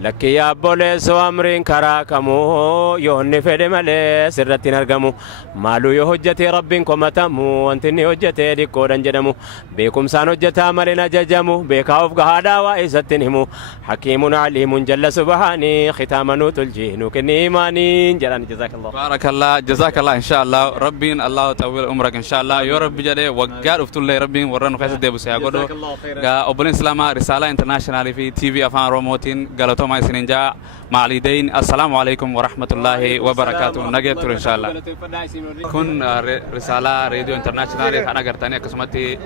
لك يا بوليس وامرين كراكمو يوني فدي مالي سرتي نرغمو مالو يهجتي ربكم تمو انتني هجتي ديكو دنجدمو بكم سان هجتا مالنا ججمو بكاوف غهادا وايستنهمو حكيم عليم جل سبحاني ختاما تلجين كني ايماني جلان جزاك الله بارك الله جزاك الله ان شاء الله ربي الله طول عمرك ان شاء الله يا رب جدي وقار افتل ربي ورن خيس ديبو سياغدو غا اوبن اسلام رساله انترناشونال في تي في افان روموتين غلطو ما سننجا معليدين السلام عليكم ورحمه الله وبركاته نجيتو ان شاء الله كن رساله راديو انترناشونال انا غرتاني كسمتي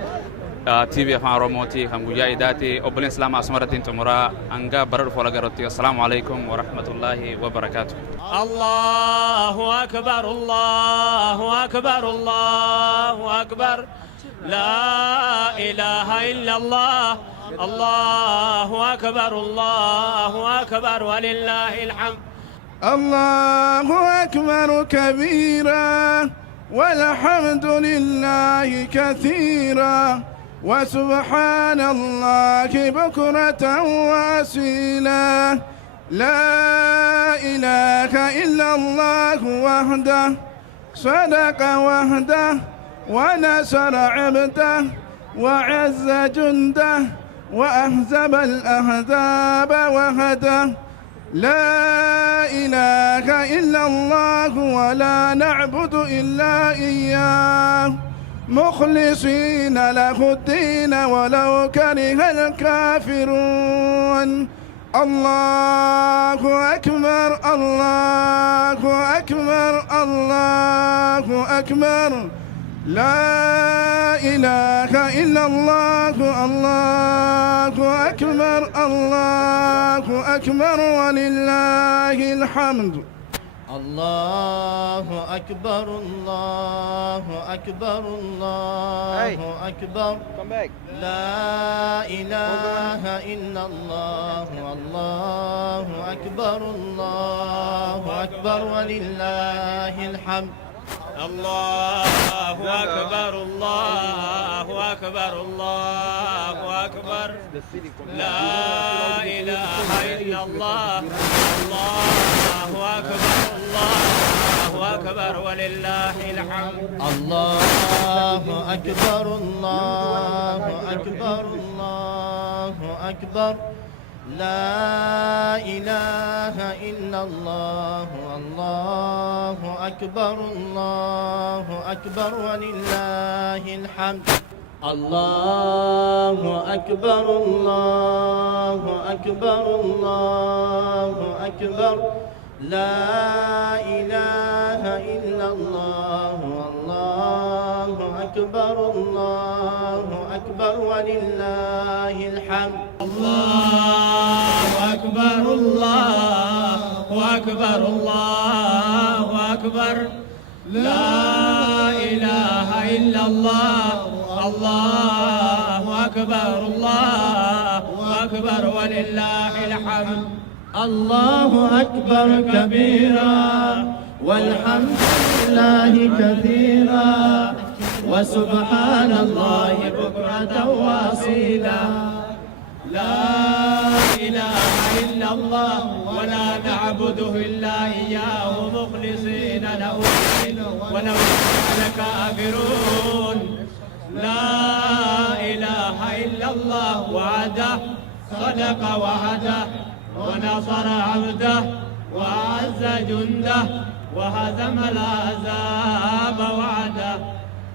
تي في افان روموتي خم جايداتي اوبن اسلام اسمرتين تمرا انغا برر فولغروتي السلام عليكم ورحمه الله وبركاته الله أكبر الله أكبر الله أكبر لا إله إلا الله الله أكبر الله أكبر ولله الحمد الله أكبر كبيرا والحمد لله كثيرا وسبحان الله بكرة وأصيلا لا إله إلا الله وحده صدق وحده ونصر عبده وعز جنده وأهزم الأحزاب وحده لا إله إلا الله ولا نعبد إلا إياه مخلصين له الدين ولو كره الكافرون الله أكبر الله أكبر الله أكبر لا إله إلا الله الله أكبر الله أكبر ولله الحمد الله أكبر الله أكبر الله أكبر لا إله إلا الله الله أكبر الله أكبر ولله الحمد الله أكبر الله أكبر الله أكبر لا إله إلا الله الله أكبر الله أكبر ولله الحمد الله أكبر الله أكبر الله أكبر لا إله إلا الله الله أكبر الله أكبر ولله الحمد الله أكبر الله أكبر الله أكبر لا إله إلا الله الله أكبر الله أكبر ولله الحمد الله أكبر الله أكبر الله أكبر لا إله إلا الله الله أكبر الله أكبر ولله الحمد الله أكبر كبيرا والحمد لله كثيرا وسبحان الله بكرة وأصيلا لا إله إلا الله ولا نعبده إلا إياه مخلصين له الدين ولو كان كافرون لا إله إلا الله وعده صدق وعده ونصر عبده وأعز جنده وهزم الأحزاب وعده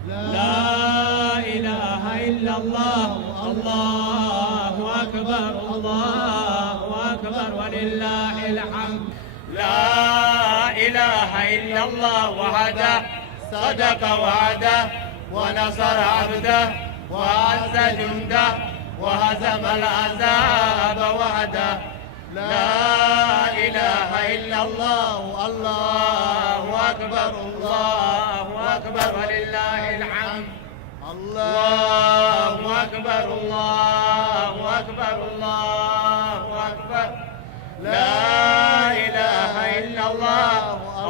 لا إله إلا الله الله أكبر الله أكبر ولله الحمد لا إله إلا الله وحده صدق وعده ونصر عبده وأعز جنده وهزم الأحزاب وحده لا إله إلا الله الله أكبر الله أكبر ولله الحمد الله أكبر الله أكبر الله أكبر لا إله إلا الله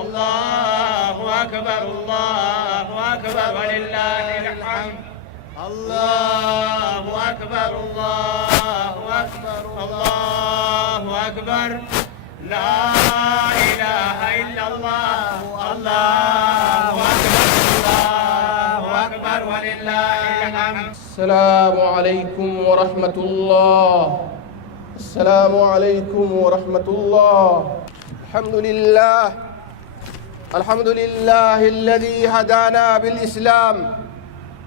الله أكبر الله أكبر ولله الحمد الله أكبر الله أكبر الله أكبر لا إله إلا الله الله أكبر الله أكبر ولله الحمد. السلام عليكم ورحمة الله. السلام عليكم ورحمة الله. الحمد لله الحمد لله الذي هدانا بالإسلام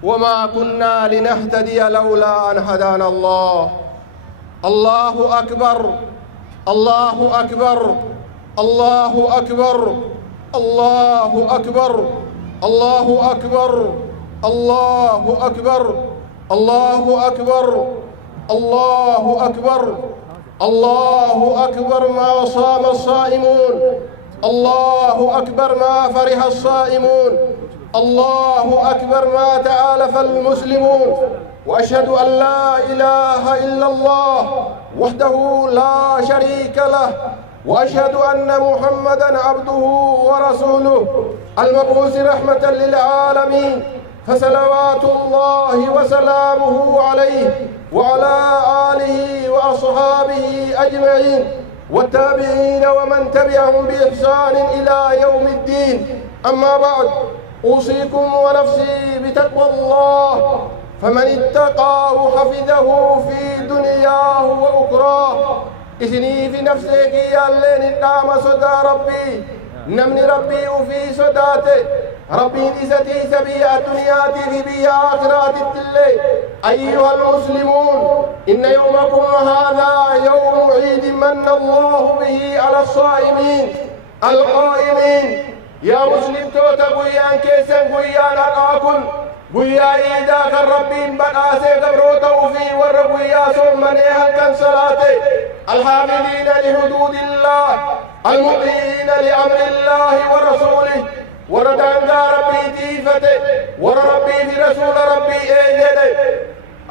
وما كنا لنهتدي لولا أن هدانا الله. الله أكبر الله أكبر الله أكبر الله أكبر الله أكبر الله أكبر الله أكبر الله أكبر الله أكبر ما صام الصائمون الله أكبر ما فرح الصائمون الله أكبر ما تآلف المسلمون وأشهد أن لا إله إلا الله وحده لا شريك له وأشهد أن محمدًا عبده ورسوله المبعوث رحمة للعالمين فصلوات الله وسلامه عليه وعلى آله وأصحابه أجمعين والتابعين ومن تبعهم بإحسان إلى يوم الدين. أما بعد أوصيكم ونفسي بتقوى الله فمن اتقاه حفظه في دنياه وأخراه. إثني في نفسك يا اللين الدام صدى ربي نمني ربي وفي صداته ربي نزتي سبيع الدنيا في بيع آخرات التلي. أيها المسلمون إن يومكم هذا يوم عيد من الله به على الصائمين القائمين. يا مسلم توتا قيان كيسن قيان أرآكن قيا إيدا كالربين بدأسي قبروتا وفي والرقيا صمني هل كان صلاتي الحاملين لحدود الله المطيعين لأمر الله ورسوله وردان دا ربي تيفته وربي في رسول ربي إيجده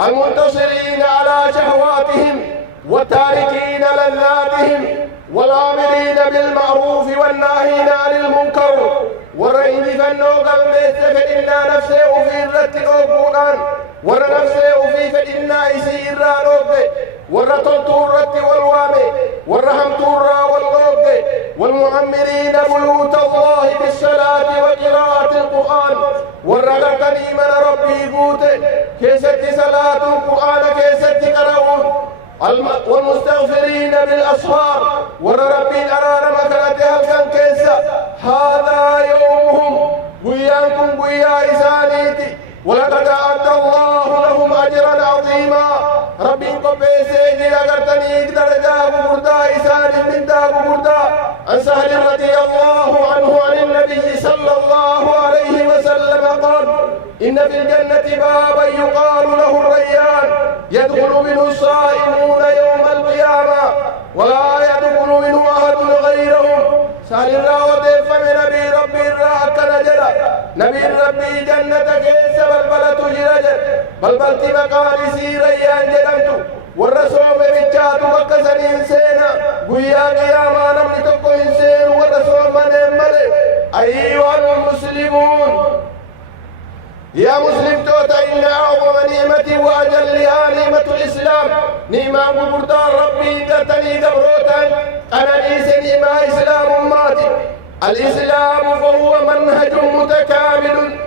المنتصرين على شهواتهم والتاركين لذاتهم والآمرين بالمعروف والناهين عن المنكر والرئيم فالنوغم فإنا نفسه في الرتق القرآن ورنفسه في فإنا إسير رانوغ ورطلتور الرت والوامي ورحمتور والغوغ والمعمرين بيوت الله بالصلاة وقراءة القرآن والرغتني من ربي قوت كيست صلاة القرآن كيست قرؤون والمستغفرين بالأسحار وربي أرانا مكانتها كان كيسا. هذا يومهم قيانكم قيا إسانيتي ولقد أعد الله لهم أجرا عظيما. ربي قبيسي أغرتني درجة بقردا إسان من داب بقردا. عن سهل رضي الله عنه عن النبي صلى الله عليه وسلم قال إن في الجنة بابا يقال له الريان يدخل منه الصائمون يوم القيامة ولا يدخل منه أحد غيرهم. سهل الراوة فمن نبي ربي الراك نجد نبي ربي جنة كيس بلبلة جرجد بلبلت مقال سيريان جدمت والرسول بجات وكسن إنسانا قيا قياما نمني تقو إنسان والرسول من ملي. أيها المسلمون يا مسلم توتا إن أعظم نعمة وأجلها نعمة الإسلام. نعمة بردان ربي قتني قبروتا أنا ليس نعمة إسلام أماتي. الإسلام فهو منهج متكامل.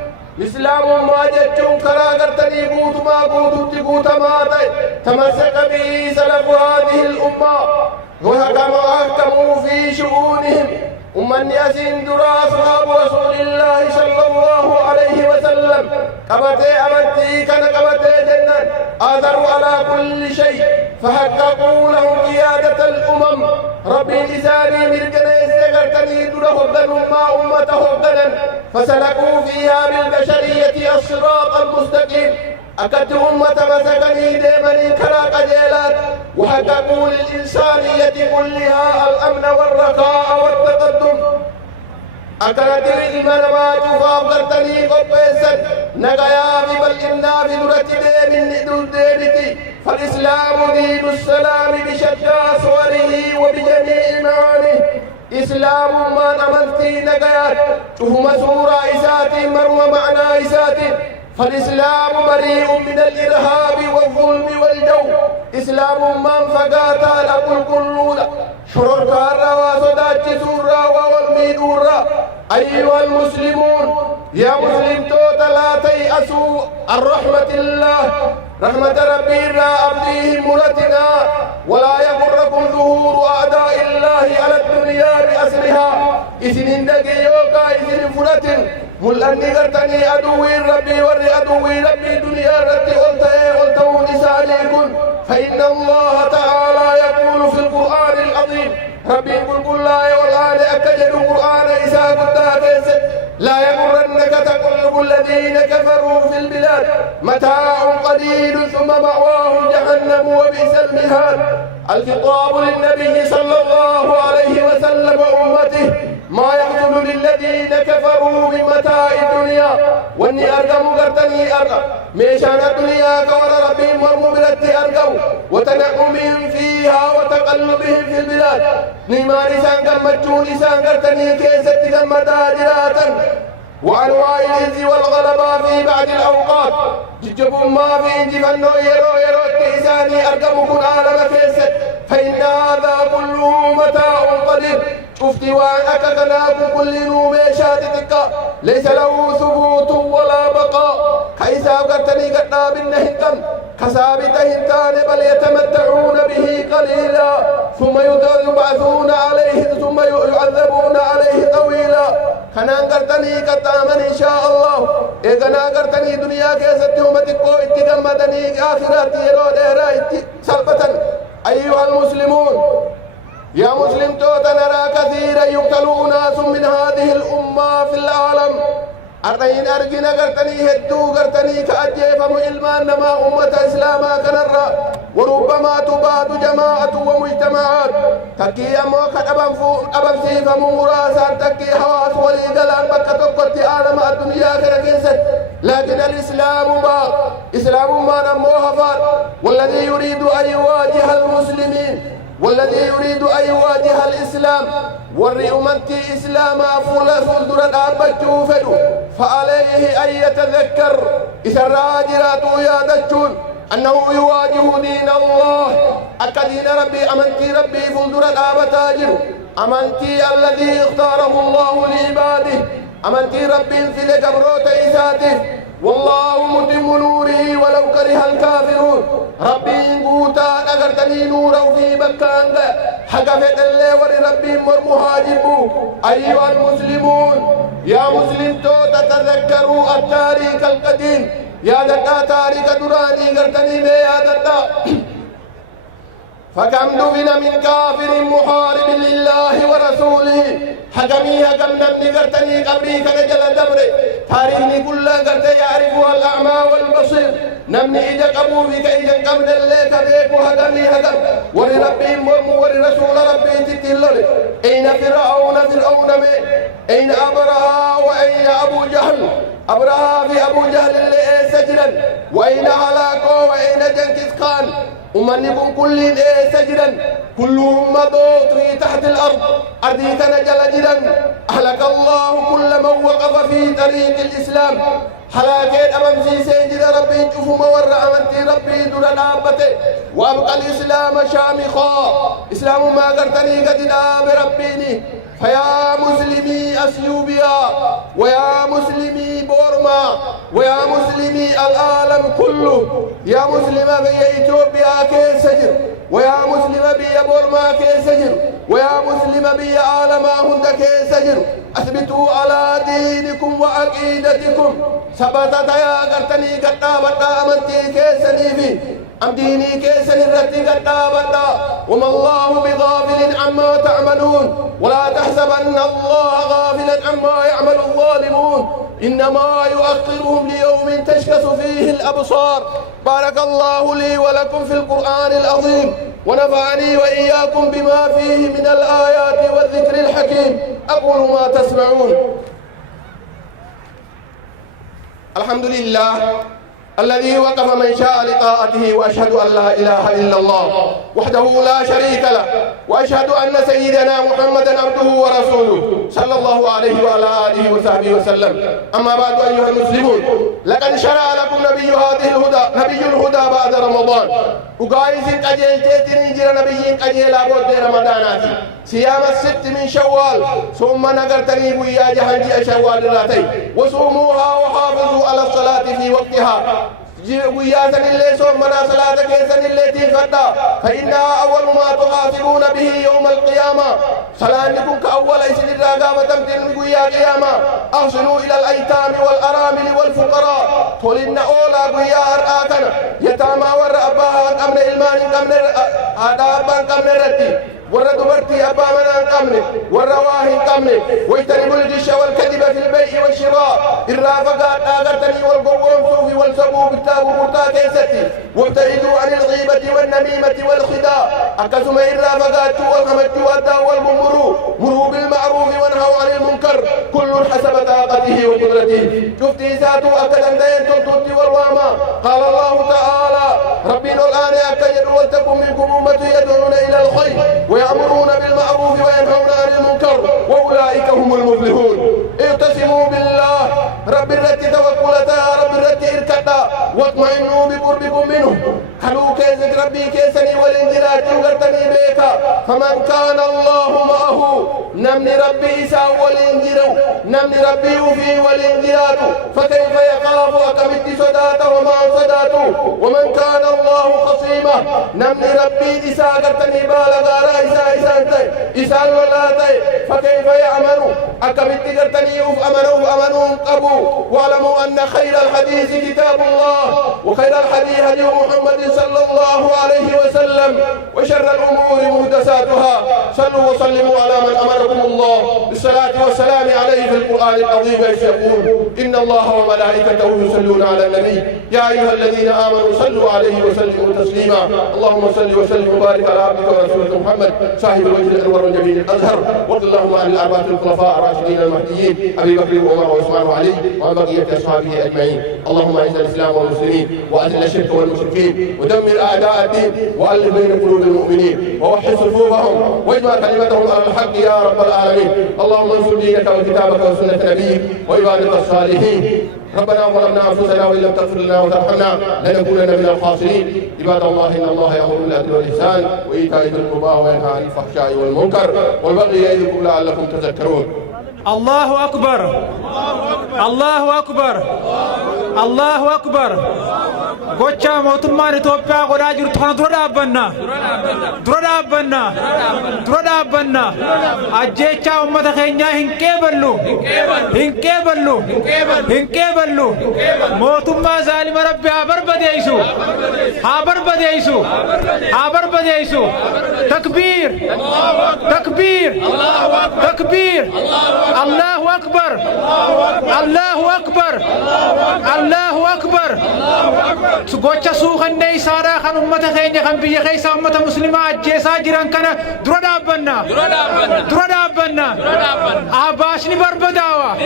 إسلام ما جتشون كلا قرتني قوت ما قوت قوت ماتي تمسك به سلف هذه الأمة وحكموا في شؤونهم. أمن يسين درا أصحاب رسول الله صلى الله عليه وسلم قبتي أمنتي كان قبتي جنان آذروا على كل شيء فحققوا لهم قيادة الأمم. ربي لساني مرقنا يستغرتني درا هبنا ما أمته هبنا فسلكوا فيها بالبشرية الصراط المستقيم. أكدت أمة مسكني ديمني كلا قجيلات وحققوا للإنسانية كلها الأمن والرخاء والتقدم. أكدت إلمنا ما جفاف قرتني قبسا نقيا بل إنا بدرة ديمن ندل دينتي. فالإسلام دين السلام بشتى صوره وبجميع معانيه. إسلام ما نملتي نقيات شوف مسورة إساتي مروى معنى إساتي. فالإسلام بريء من الإرهاب والظلم والجو إسلام من فقاتا لقل كلولا شرور كارا وصداتش سورا والميدورا أيها المسلمون يا مسلم توتا لا تيأسوا الرحمة الله رحمة ربي لا أبديه ملتنا ولا يغركم ظهور أعداء الله على الدنيا بأسرها إذن دقيوكا إذن فلتن ملأني قرتني أدوي ربي وري أدوي ربي دنيا رتي قلتون إسانيكم فإن الله تعالى يقول في القرآن العظيم ربي قل لا والآن أكجد القرآن إذا قلت لا يغرنك تقلب الذين كفروا في البلاد متاع قليل ثم مأواهم جهنم وبئس المهاد الخطاب للنبي صلى الله عليه وسلم وأمته ما يحصل للذين كفروا من متاع الدنيا واني أرقم قرتني أرقم ميشان الدنيا كور ربهم ورمبرتي أرقم وتنعمهم فيها وتقلبهم في البلاد نيمان إسان قمتشون إسان قرتني كيست قمتا جراتا وأنواع العز والغلبة في بعض الأوقات ججب ما في جفنو يرو إساني أرقم كن عالم كيست فإن هذا كله متاع قليل شفت وانك كناك كل نوميشاتك ليس له ثبوت ولا بقاء كيسا قرتني قرنا بالنهتم كثابت هنتان بل يتمتعون به قليلا ثم يبعثون عليه ثم يعذبون عليه طويلا كنان قرتني قطامن إن شاء الله إيقنا قرتني دنيا كيست يومتكو اتقمتني آخرات يرو ديرا سلبة أيها المسلمون يا مسلم توتا نرى كثيرا يقتل أناس من هذه الأمة في العالم أرين أرجنا قرتني هدو قرتني كأجيف مؤلمان نما أمة إسلاما كنرى وربما تباد جماعة ومجتمعات تكي أموك أبن سيف مراسا تكي حواس وليقلان بكتوكت عالم الدنيا كركيست لكن الإسلام إسلام ما نموها فات والذي يريد أن يواجه المسلمين والذي يريد أن يواجه الإسلام والرئمنتي إسلاما فلدر الأربع فلو فعليه أن يتذكر إذا الراجرات يادتون أنه يواجه دين الله أكدين ربي أمنتي ربي فلدر الأبتاجر أمنتي الذي اختاره الله لعباده أمنتي ربي في لجبروت إساته والله متم نوره ولو كره الكافرون ربي قوتا أغرتني نورا في مكان حقفت اللي ولربي مرمهاجبوا أيها المسلمون يا مسلم توتا تذكروا التاريخ القديم يا دتا تاريخ دراني غرتني يا دتا فكم دفن من كافر محارب لله ورسوله حكمي حكم نمني قرتني قبري كنجل دبري تاريخني كلها قرت يعرفها الأعمى والبصير نمني إجا قبو فيك إجا قبل اللي كبيك حكمي حكم ولربي مرم ولرسول ربي تتلل أين فرعون أين أبرها وأين أبو جهل أبرها في أبو جهل اللي سجلا وأين علاقه وأين جنكس خان أمنكم كل سجدا كلهم مضوط تحت الأرض أرضيت نجل جدا أهلك الله كل من وقف في طريق الإسلام حلاكين أمام سيد ربي شوف مور أمنتي ربي دون نابته وأبقى الإسلام شامخا إسلام ما قرتني قد بربيني فيا مسلمي أثيوبيا ويا مسلمي بورما ويا مسلمي العالم كله يا مسلم بي إثيوبيا كيسجر ويا مسلم بي بورما كيسجر ويا مسلم بي عالم هند كيسجر أثبتوا على دينكم وعقيدتكم ثبتت يا قرتني قد أمنتي كيسني في أم ديني كيسني رتي قد وما الله بغافل عما تعملون ولا تحسبن الله غافلا عما يعمل الظالمون إنما يؤخرهم ليوم تشخص فيه الأبصار بارك الله لي ولكم في القرآن العظيم ونفعني وإياكم بما فيه من الآيات والذكر الحكيم أقول ما تسمعون الحمد لله الذي وقف من شاء لطاعته وأشهد أن لا إله إلا الله وحده لا شريك له وأشهد أن سيدنا محمدا عبده ورسوله صلى الله عليه وعلى آله وصحبه وسلم أما بعد أيها المسلمون لقد شرع لكم نبي الهدى بعد رمضان وقايزين قجيلتين جرى نبيين قجيلا بود رمضاناتي صيام الست من شوال ثم نقرتني ويا جهنجي شوال راتي وصوموها وحافظوا على الصلاة في وقتها ويا سن اللي صومنا صلاة كيسن اللي تيفتا فإنها أول ما تحاسبون به يوم القيامة صلاة لكم كأول إسن الرقامة تمتن ويا قيامة أحسنوا إلى الأيتام والأرامل والفقراء تولين أولا ويا أرآكنا يتامى ورأباها قمن إلمان قمن آدابان قمن ردي ورا دبرتي أبا منان قمن ورا واهن قمن ويتربوا الجش والكذب في البيع والشراء الرافقات آغرتني والقوم صوفي والسبو بالتاب ومرتا كيستي وابتعدوا عن الغيبة والنميمة والخداع أكسم الرافقات والغمت والداء والممرو مروا بالمعروف وانهوا عن المنكر كل حسب طاقته وقدرته شفتي ساتو أكدا دين تلتوتي والواما قال الله تعالى ربنا الآن أكجر ولتكن منكم أمة يدعون إلى الخير ويأمرون بالمعروف وينهون عن المنكر وأولئك هم المفلحون اعتصموا بالله رب الرت توكلتا رب الرت إركتا واطمئنوا بقربكم منه خلوا كيزك ربي كيسني والانجلات وغرتني بيكا فمن كان الله معه نمني ربي إسا والانجلو نمني ربي وفي والانجلات فكيف يخاف أكمت صداته وما صداته ومن كان الله خصيمه نمني ربي إسا غرتني بالغارا إسا الولاتي فكيف يعملوا أكبت قرتني أمنوا قبوا واعلموا أن خير الحديث كتاب الله وخير الحديث هدي محمد صلى الله عليه وسلم وشر الأمور محدثاتها صلوا وسلموا على من أمركم الله بالصلاة والسلام عليه في القرآن العظيم يقول إن الله وملائكته يصلون على النبي يا أيها الذين آمنوا صلوا عليه وسلموا تسليما اللهم صل وسلم وبارك على عبدك ورسولك محمد صاحب الوجه الأنور والجميل الأزهر وارض اللهم عن الأربعة الخلفاء الراشدين المهديين أبي بكر وعمر وعثمان وعلي وعن بقية أصحابه أجمعين اللهم أعز الإسلام والمسلمين وأذل الشرك والمشركين ودمر أعداء الدين وألف بين قلوب المؤمنين ووحد صفوفهم واجمع كلمتهم على الحق يا رب العالمين اللهم انصر دينك وكتابك وسنة نبيك وعبادك الصالحين ربنا ظلمنا أنفسنا وإن لم تغفر لنا وترحمنا لنكونن من الخاسرين عباد الله إن الله يأمر بالعدل والإحسان وإيتاء ذي القربى وينهى عن الفحشاء والمنكر والبغي يعظكم لعلكم تذكرون الله أكبر الله أكبر الله أكبر gocha mootummaan Itoophiyaa godhaa jirtu kana dura dhaabbanna ajjeechaa uummata keenyaa hin qeeballu mootummaa zaalima rabbi haa barbadeessu takbiir Allahu akbar gocha suuqannee isaadhaa kan ummata keenya kan biyya keessa ummata muslimaa ajjeesaa jiran kana dura dhaabbanna abaashni barbadaawa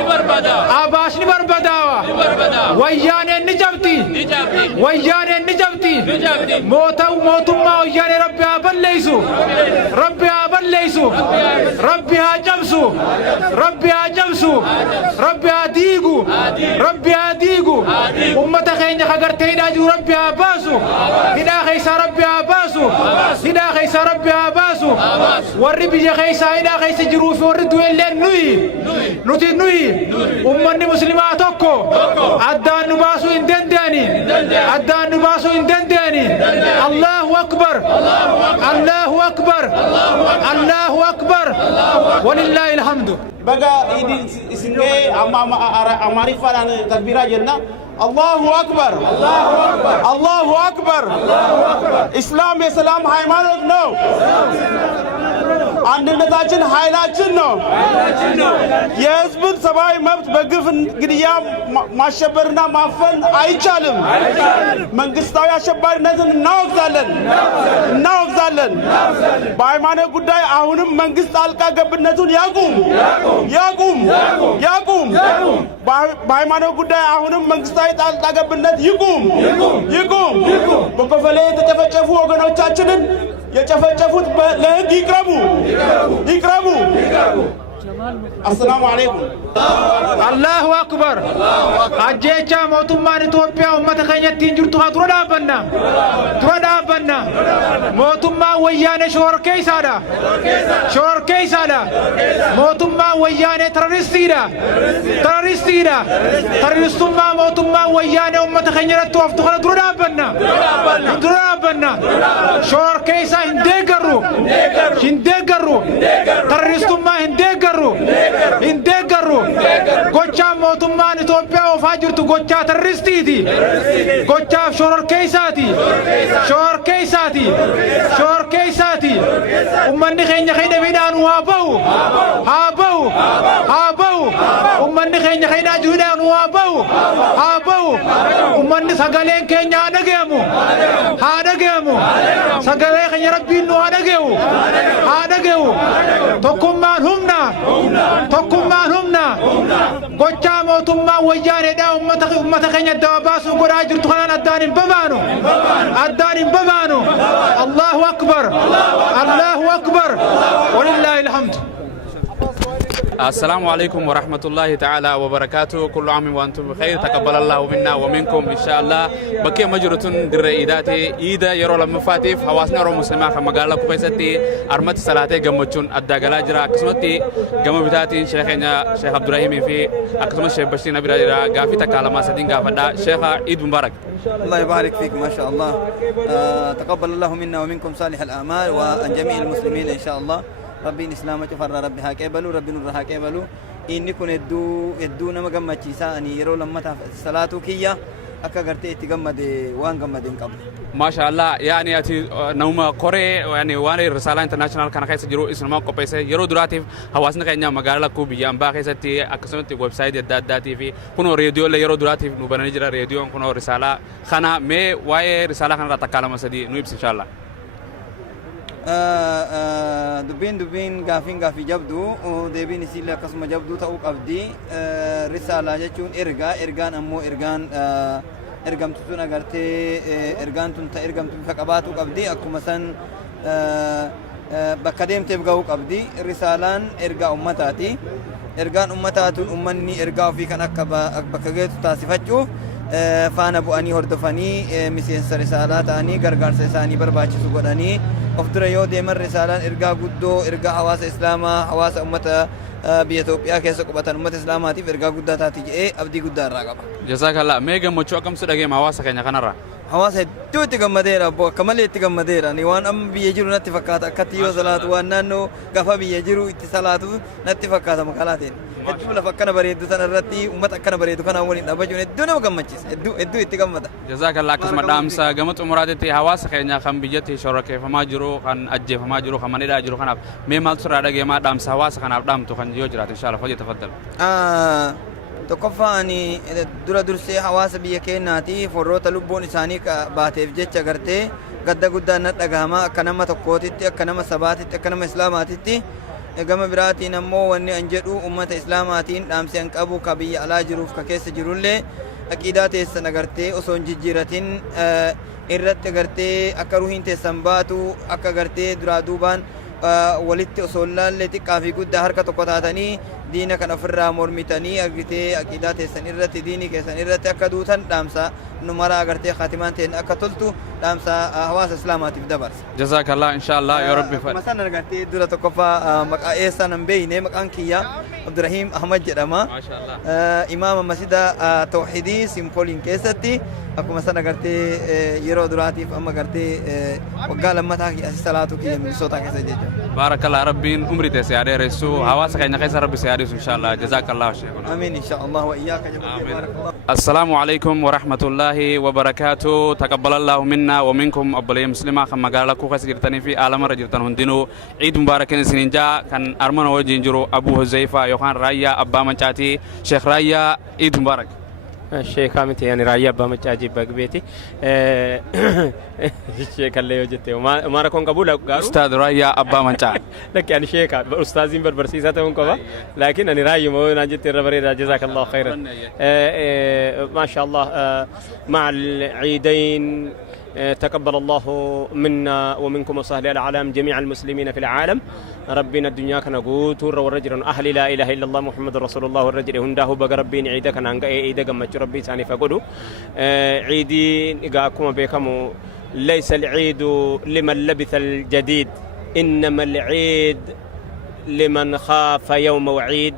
wayyaaneen ni jabti mootummaa wayyaanee rabbi haa balleessu rabbi haa jabsu rabbi haa diigu ummata keenya kagarteedhaa jiru rabbi haa baasu hidhaa keessa rabbi haa baasu warri biyya keessa hidhaa keessa jiruu fi warri du'elleen nuyi ummanni muslimaa tokko addaan nu baasuu hin danda'ani Allahu akbar walillahi alhamdu بقى اسمه أماري فلان تكبيرا جنة الله أكبر الله أكبر إسلام إسلام ሃይማኖት ነው አንድነታችን ኃይላችን ነው የህዝብን ሰብአዊ መብት በግፍ ግድያ ማሸበርና ማፈን አይቻልም መንግስታዊ አሸባሪነትን እናወግዛለን በሃይማኖት ጉዳይ አሁንም መንግስት ጣልቃ ገብነቱን ያቁም በሃይማኖት ጉዳይ አሁንም መንግስታዊ ጣልቃ ገብነት ይቁም በኮፈሌ የተጨፈጨፉ ወገኖቻችንን የጨፈጨፉት ለህግ ይቅረቡ السلام عليكم. الله أكبر. أجيتشا موتومان إثيوبيا أمة خينيا تنجر تغادر دابنا موتوما ويانا شور كيسادا موتوما ويانا تروريستوما موتوما ويانا أمة خينيا تغادر دابنا شور كيسا هندقرو تروريستوما هندقرو gocha mootummaan Itoophiyaa ofaa jirtu gocha terroristiiti gocha shororkeessaati ummanni keenya midhaan haa bahu ummanni keenya midhaan haa bahu ummanni sagaleen keenya haa dhagahamu sagalee keenya rabbiin nu haa dhagahu tokkummaan humna gocha mootummaa wayyaaneedha ummata keenya adda baasuu godhaa jirtu kanaan addaan hin babaanu Allahu akbar walillahi alhamd. السلام عليكم ورحمة الله تعالى وبركاته كل عام وأنتم بخير تقبل الله منا ومنكم إن شاء الله بكي مجرة در إيداتي إيدا يرو لما فاتف حواسنا رو مسلمة خما قال لكم فيستي أرمت صلاة جمعون أدى جلاجرا قسمتي جمع بتاعتي شيخنا شيخ عبد الرحيم في أقسم الشيخ بشير نبي راجرا قافي تكلم سدين قافدا شيخ عيد مبارك. الله يبارك فيك ما شاء الله. تقبل الله منا ومنكم صالح الأعمال وأن جميع المسلمين إن شاء الله. ربي إسلام جفر ربي هاكبلو ربي نور هاكبلو إني كن يدو نما جمع تيسا أني يرو لما صلاة كيا أكا قرتي تجمد وان جمدين قبل. ما شاء الله يعني أتي نوما كوري يعني وانا رسالة انترناشنال كان خيس جرو إسلام كوبيسة يرو دراتيف حواسنا كأننا مقالة كوبي أم باقي ستي أكسمت ويب سايت دات تي في كنو راديو لا يرو دراتيف نبنا نجرا راديو كنو رسالة خنا مي واي رسالة خنا رتكلم مسدي نويبس إن شاء الله. دبين غافي جبدو ودبين سيلا قسم جبدو تاوك أبدي رسالة جتون إرغان أمو إرغام تون أغرتي إرغان تون تا إرغام تون فقباتوك أبدي أكو مثلا بكديم تبغاوك أبدي رسالان إرغا أمتاتي إرغان أمتاتون أمني إرغاو في كان بكجيت تاسفتشو فانا بواني هردفاني مسيس رسالات أني غرغار سيساني برباچي سوغداني أفضل يو ديمر رسالة إرجاء جدو إرجاء حواس إسلاما حواس أمة بيتوبيا كيسة قبطان أمة إسلاماتي إرجاء جدة تاتي أبدي جدة راقبة. جزاك الله ميجا مچو كم سدقي حواس كأنك كنارا. حواس هدو تكمل مديرة بو كمال تكمل مديرة نيوان أم بيجرو نتفكات كتيو صلاة وانانو كفا بيجرو اتصالات نتفكات مكالاتين. هدو لفكنا بريدو تنرتي أمة أكنا بريدو كنا أولين أبجون هدو نبغى مچيس هدو تكمل. جزاك الله كسم دامسا قمت أمراتي حواس كأنك خم بيجتي شركة فما جرو خان أجي فما جرو خمان إذا جرو خناب ميمال سر ada game دام حواس خناب دام تو خن يوجرات إن شاء الله فجأة تفضل. تكفاني درسي حواس بيكيناتي فروت لبون إنساني كباتيف جت جرتي قد قد نتجاهما كنما تقوتي كنما سباتي كنما إسلاماتي قام براتي نمو وني أنجدو أمة إسلاماتين دام سينك أبو كبي على جروف ككيس جرولة أكيدات السنغرتي أصون جيراتين إرت جرتي أكروهين تسمباتو أكجرتي درادوبان ولت أصولنا التي كافي قد حركة قطعتني دينك نفرّا مرمتني أجرتي أكيدات السنيرة ديني كسنيرة أكدوتن دامسا نمرة أجرتي خاتمان تين أكتلتو دامسا حواس إسلامات بدبر. جزاك الله إن شاء الله يا رب. مثلاً أجرتي دولة تكفى مكأيسا نبينه مكان كيا عبد الرحيم أحمد جرما. ما شاء الله. إمام مسجد توحيدي سيمبولين كيستي أكو مثلاً أجرتي يرو دراتي فأما أجرتي وقال لما تاكي الصلاة كي من صوتك سجدة. بارك الله ربي عمري تسيادة رسو حواس كأنك خير ربي سيادة إن شاء الله جزاك الله شيخ. آمين إن شاء الله وإياك بارك الله. السلام عليكم ورحمة الله وبركاته تقبل الله منا ومنكم أبلي مسلمة خما قال لكم خير جرتني في عالم رجرتن هندينو عيد مبارك سنينجا كان أرمان وجنجرو أبو حذيفة يوخان رايا أبا منشاتي شيخ رايا عيد مبارك. الشيخ كامتي يعني رايا بمجاجي بقبيتي الشيخ اللي وجدته وما ركون قبول أستاذ رايا أبا منشا لك يعني شيخ أستاذين بربرسيسات ونكوا لكن أنا رايي مو نجت الربريد جزاك الله خيرا ما شاء الله مع العيدين تقبل الله منا ومنكم وصالح العالم جميع المسلمين في العالم ربنا الدنيا كان قوت والرجل أهل لا إله إلا الله محمد رسول الله والرجل هنده بقى ربين عيدا كان عنقا عيدا قمت ربي ثاني فقدوا عيدي إقاكم بكم ليس العيد لمن لبث الجديد إنما العيد لمن خاف يوم وعيد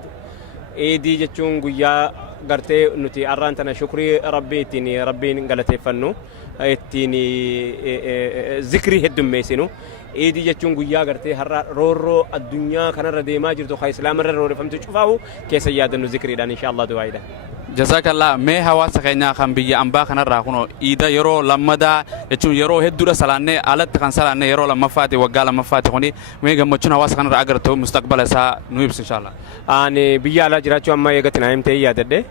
عيدي جتشون قيا قرتي نتي أرانتنا شكري ربي تيني ربي نقلتي فنو تيني ذكري هدم ميسينو إيدي جتشون قيا قرتي هرا رورو الدنيا كان ردي ما جرتو خا إسلام رورو فهمتو شوفاو كيس يادن ذكري دان إن شاء الله دعاء جزاك الله ما هوا سكينا خم بيجي أمبا خنا راكونو إذا يرو لما دا يشون يرو هدورة سلانة على تكان سلانة يرو لما فاتي وقال لما فاتي خوني ما يجمع تشون هوا سكان راجر تو مستقبل سا نويبس إن شاء الله أنا بيجي على جراتشو أما يقتنا هم تيجي هذا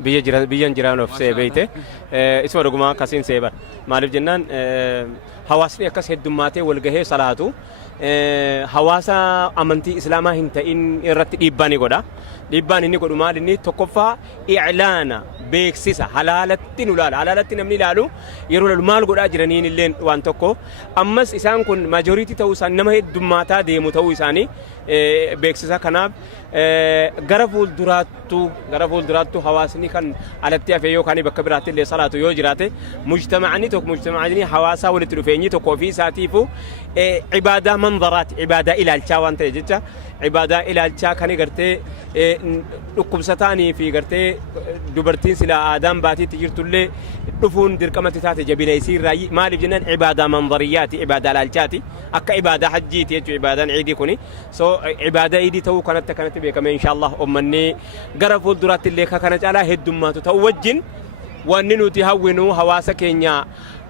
بيجي جران of سبيته اسمه رقما كاسين سبر معرف جنان حواسني أكاس هدوماته والجهة صلاتو حواسا أمنتي إسلامه هنتا إن إرت إباني قدا إباني نقول ما لني تكفى إعلان بيكسيسا حلالتين ولا حلالتين أمني لالو يرول المال قدا جرانين اللين وان تكو أمس إسان كون ماجوريتي توسان نما هدوماتا ديمو توساني بيكسيسا كناب غرفول دراتو حواسني كان على التيافيو كاني بكبرات اللي صلاته يوجراته مجتمعني حواسا ولترفيني تو كوفي ساتيفو عبادة منظرات عبادة إلى الشاوان تيجتا عبادة إلى الشا كاني قرتي نقوم ستاني في قرتي دبرتين سلا آدم باتي تجرت اللي دفون دركمة تاتي جبيل يصير رأي ما لجنان عبادة منظريات عبادة لالشاتي أك عبادة حجيتي عبادة عيدي كوني عبادة عيدي تو كانت بكم إن شاء الله أمني غرفوا الدرات اللي كانت على هدومات توجن وأنو تهونو حواس كينيا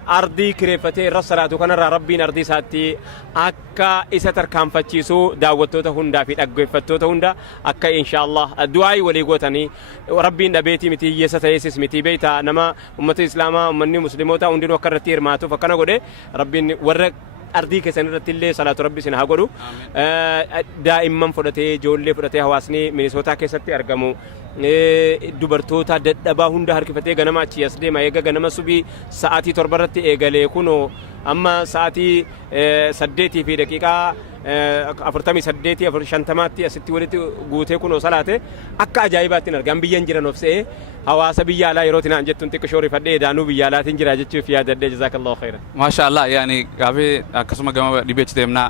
أرضي كريفتي رسالة كان ربنا أرضي ساتي أكا إستر كام فتشيسو دعوتو تهوندا في أجوفتو تهوندا أكا إن شاء الله الدعاء وليقوتني ربنا بيتي متي يساتيسس متي بيتا نما أمة الإسلام أمني مسلموتا وندين وكرتير ماتو فكنا قولي ربنا ورق أرضي كسنة اللي صلاة ربي سنها قولو دائما فرتي جولي فرتي حواسني مينيسوتا كيستي أرقمو dubartoota dadhabaa hunda harkifatee ganama achi as deema eega ganama subii sa'aatii 7 irratti eegalee kunoo amma sa'aatii 8 fi daqiiqaa 48 50 asitti walitti guutee kunoo salaate akka ajaa'ibaatti argam biyyan jiran of se'ee hawaasa biyya alaa yerootiin aan jettuun xiqqoo shoori fadhee daanuu biyya alaatiin jira jechuuf yaadadhee jazaakallahu khairan maasha Allah yaani gaafii akkasuma gama dhibeechi deemna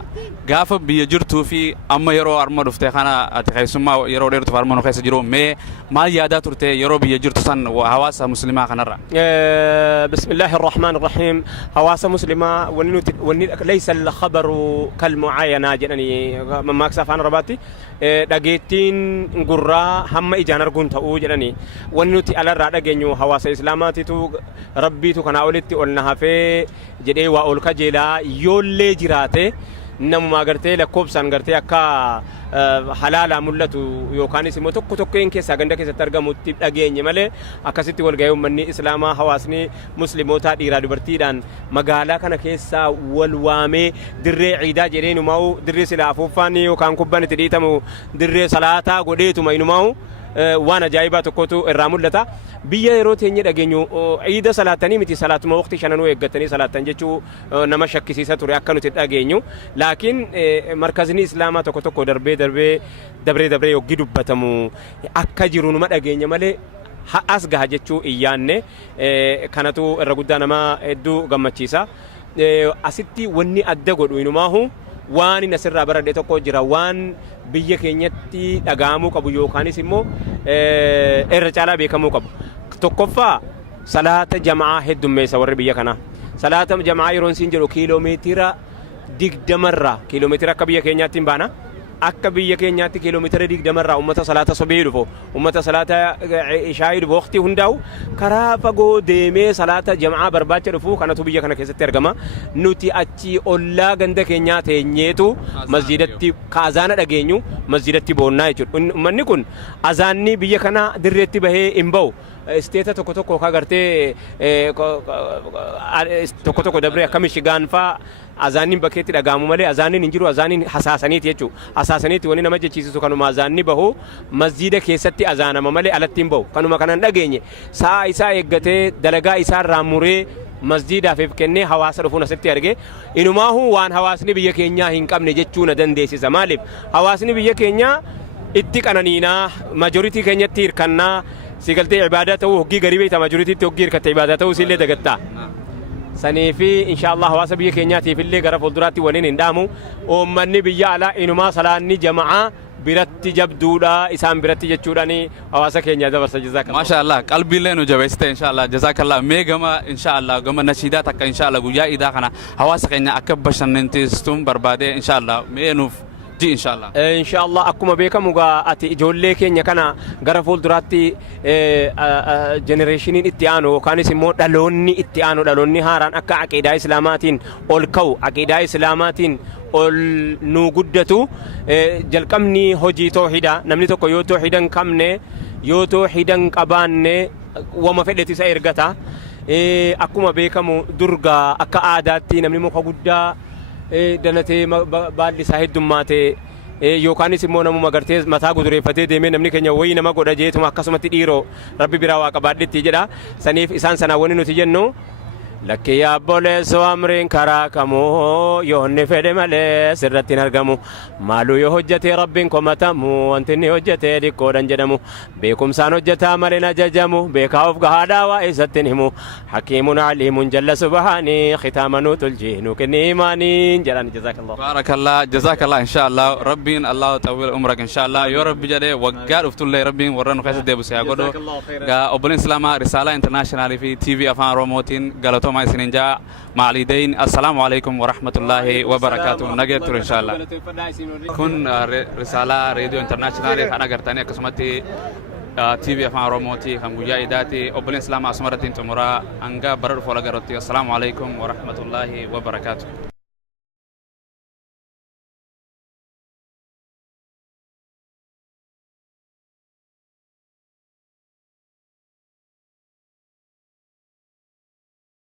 gaafa biyya jirtuu fi amma yeroo arma dhuftee kana ati keessummaa yeroo dheertuuf arma nu keessa jiru mee maal yaadaa turte yeroo biyya jirtu san hawaasa muslimaa kanarra bismillahir rahmanir rahim hawaasa muslimaa wanni laysa al khabaru kal muayana jedhani mammaaksa afaan arabaatti dhageettiin gurraa hamma ijaan arguun ta'uu jedhani wanni nuti alarraa dhageenyu hawaasa islaamaatitu rabbiitu kana olitti ol na hafee jedhee waa ol kajeelaa yoollee jiraate namuma gartee lakkoobsaan gartee akka halaala mul'atu yookaanis immoo tokkoon keessaa ganda keessatti argamutti dhageenye malee akkasitti walgahee uummanni islaamaa hawaasni musliimoota dhiiraa dubartiidhaan magaalaa kana keessaa wal waamee dirree ciidaa jedhee inumaa'u dirree silaa afuuffaan yookaan kubbaan itti dhiitamu dirree salaataa godheetuma inumaa'u waan ajaa'ibaa tokkotu irraa mul'ata biyya yeroo teenye dhageenyu ciida salaatanii miti salaatuma waqtii shananuu eeggatanii salaatan jechuu nama shakkisiisa ture akka nuti dhageenyu laakiin markazni islaamaa tokko dabree yoggi dubbatamu akka jiru numa dhageenya malee as gaha jechuu iyyaanne kanatu irra guddaa nama hedduu gammachiisa asitti wanni adda godhu inumaahu waan inni asirraa baradhe tokko jira waan biyya keenyatti dhaga'amuu qabu yookaanis immoo irra caalaa beekamuu qabu tokkoffaa salaata jamaa heddummeessa warri biyya kanaa salaata jamaa yeroon siin jedhu kiiloomeetira 20 irraa kiiloomeetira akka biyya keenyaatti hin baana akka biyya keenyaatti kiiloomeetira 20 irraa ummata salaata sobii dhufu ummata salaata ishaa'ii dhufu waqtii hundaa'u karaa fagoo deemee salaata jamaa barbaacha dhufu kanatu biyya kana keessatti argama nuti achi ollaa ganda keenyaa teenyeetu masjidatti kaazaana dhageenyu masjidatti boonnaa jechuudha ummanni kun azaanni biyya kana dirreetti bahee hin ba'u isteeta tokko ka gartee tokko dabree akka Michigan faa azaanni bakkeetti dhagaamu malee azaanni hin jiru azaanni hasaasaniiti jechuudha hasaasaniiti wani nama jechiisisu kanuma azaanni bahu masjiida keessatti azaanama malee alatti hin bahu kanuma kanan dhageenye sa'a isaa eeggatee dalagaa isaa irraa muree masjiidaaf kennee hawaasa dhufuun asitti arge inumaahu waan hawaasni biyya keenyaa hin qabne jechuu na dandeessisa maaliif hawaasni biyya keenyaa itti qananiinaa majoritii keenyatti hirkannaa sigaltee ibaadaa ta'uu hoggii garii beekta majoritiitti hoggii hirkatte ibaadaa ta'uu sillee dagatta sanii fi inshaallah hawaasa biyya keenyaatiif illee gara fuulduraatti waliin hin dhaamu uummanni biyya alaa inumaa salaanni jama'aa biratti jabduudha isaan biratti jechuudhaani hawaasa keenya dabarsa jazakallah maashaallah qalbiilee nu jabeessite inshaallah jazakallah mee gama inshaallah gama nashiidaa takka inshaallah guyyaa idaa kana hawaasa keenya akka bashannansiistuun barbaade inshaallah mee nuuf ji inshaallah inshaallah akkuma beekamu gaa ati ijoollee keenya kana gara fuulduraatti generationiin itti aanu yookaanis immoo dhaloonni itti aanu dhaloonni haaraan akka aqiidaa islaamaatiin ol ka'u aqiidaa islaamaatiin ol nu guddatu jalqabni hojii toohida namni tokko yoo toohida hin qabne yoo toohida hin qabaanne wama fedhetti isa ergata akkuma beekamu durgaa akka aadaatti namni muka guddaa danatee baalli isaa heddummaatee yookaanis immoo namuma gartee mataa gudureeffatee deemee namni keenya wayii nama godha jeetuma akkasumatti dhiiroo rabbi biraa waa qabaadhetti jedha saniif isaan sanaa wani nuti jennu lakke yaabboleessoo amriin karaa kamuu yoonni fedhe malee sirratti hin argamu maaluu yoo hojjetee rabbiin komatamu wanti inni hojjetee dhiqqoodhan jedhamu beekumsaan hojjetaa malee ajajamu beekaa of gahaadhaa waa isatti hin himu hakiimun aliimun jalla subhaanii khitaamanuu tuljiinu kenni imaaniin jedhan jazakallah jazakallah inshaallah rabbiin allahu tawwil umrak inshaallah yoo rabbi jedhee waggaa dhuftullee rabbiin warra nu keessa deebisee haa godhu gaa obboleen islaamaa risaalaa intarnaashinaali fi TV afaan oromootiin galatoo ما يسنجا معليدين السلام عليكم ورحمة الله وبركاته نجتر إن شاء الله كن رسالة راديو انترناشنال أنا قرتني كسمتي TV أفان روموتي هم جاي داتي أبلين سلام أسمرتين تمرا أنجا برر فولا قرتي السلام عليكم ورحمة الله وبركاته